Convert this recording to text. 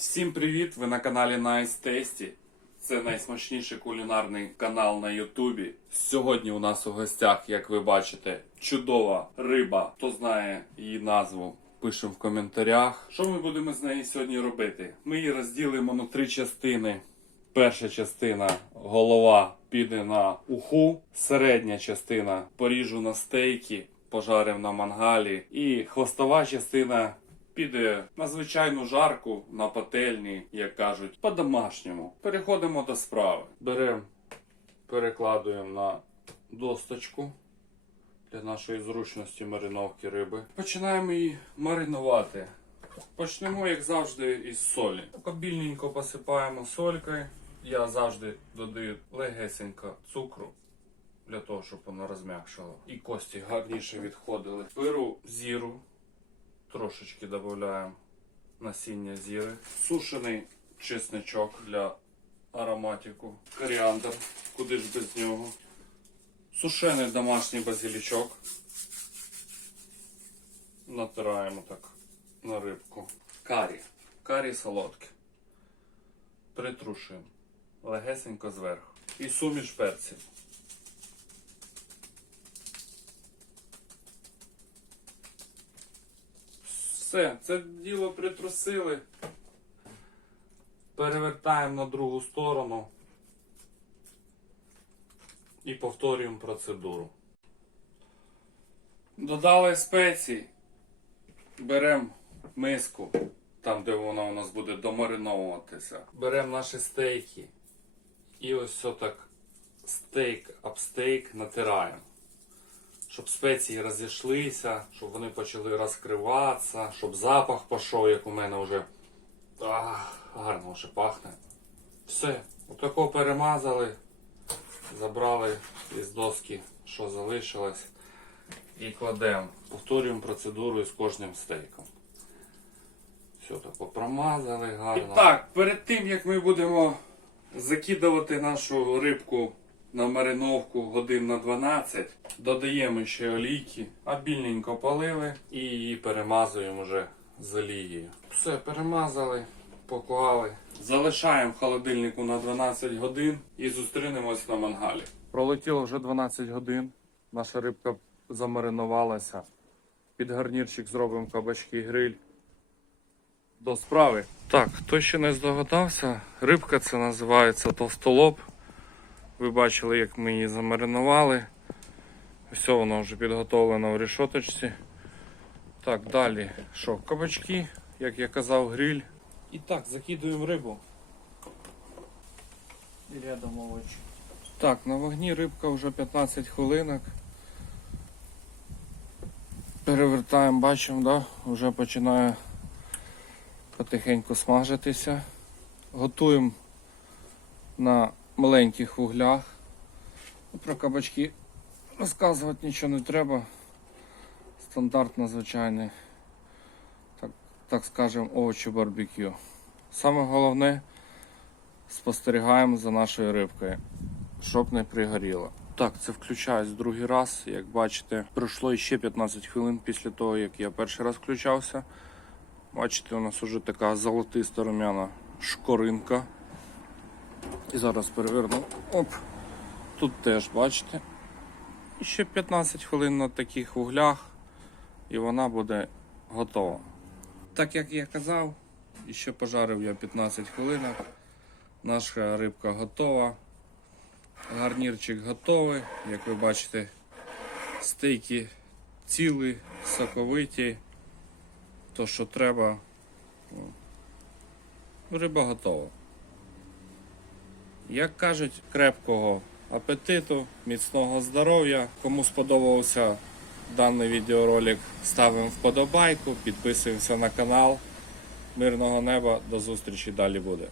Всім привіт! Ви на каналі Nice Tasty. Це найсмачніший кулінарний канал на Ютубі. Сьогодні у нас у гостях, як ви бачите, чудова риба. Хто знає її назву, пишемо в коментарях. Що ми будемо з нею сьогодні робити? Ми її розділимо на три частини. Перша частина голова піде на уху, середня частина поріжу на стейки, пожарив на мангалі, і хвостова частина піде на звичайну жарку на пательні, як кажуть, по-домашньому. Переходимо до справи. Беремо, перекладуємо на досточку для нашої зручності мариновки риби. Починаємо її маринувати. Почнемо, як завжди, із солі. Обільненько посипаємо солькою. Я завжди додаю легесенько цукру для того, щоб воно розм'якшало. І кості гарніше відходили. Беру зіру, трошечки додаємо насіння зіри, сушений чесничок для ароматику, коріандр, куди ж без нього, сушений домашній базилічок. Натираємо так на рибку. Карі. Карі солодке. Притрушуємо. Легесенько зверху. І суміш перців. Все, це діло притрусили. Перевертаємо на другу сторону і повторюємо процедуру. Додали спеції. Беремо миску, там де вона у нас буде домариновуватися. Беремо наші стейки. І ось все так стейк об стейк натираємо щоб спеції розійшлися, щоб вони почали розкриватися, щоб запах пішов, як у мене вже Ах, гарно вже пахне. Все, отако перемазали, забрали із доски, що залишилось, і кладемо. Повторюємо процедуру із кожним стейком. Все тако промазали гарно. І так, перед тим як ми будемо закидувати нашу рибку на мариновку годин на 12, додаємо ще олійки, обільненько полили і її перемазуємо вже з олією. Все, перемазали, поклали. Залишаємо в холодильнику на 12 годин і зустрінемось на мангалі. Пролетіло вже 12 годин. Наша рибка замаринувалася. Під гарнірчик зробимо кабачки гриль. До справи. Так, хто ще не здогадався, рибка це називається товстолоб. Ви бачили, як ми її замаринували. Все воно вже підготовлено в решоточці. Так, далі. Що, кабачки, як я казав, гриль. І так, закидуємо рибу. І рядом овочі. Так, на вогні рибка вже 15 хвилинок. Перевертаємо, бачимо, да? вже починає потихеньку смажитися. Готуємо на маленьких вуглях. Ну, Про кабачки розказувати нічого не треба. Стандартно звичайний, так, так скажемо, овочі барбекю. Саме головне спостерігаємо за нашою рибкою, щоб не пригоріло. Так, це включаюсь другий раз. Як бачите, пройшло ще 15 хвилин після того, як я перший раз включався. Бачите, у нас вже така золотиста рум'яна шкоринка. І зараз переверну. Оп. Тут теж бачите. І ще 15 хвилин на таких вуглях, і вона буде готова. Так як я казав, і ще пожарив я 15 хвилин. Наша рибка готова. Гарнірчик готовий. Як ви бачите, стейки цілі, соковиті. То, що треба. Ну, Риба готова. Як кажуть, крепкого апетиту, міцного здоров'я. Кому сподобався даний відеоролик, ставимо вподобайку, підписуємося на канал. Мирного неба, до зустрічі далі буде.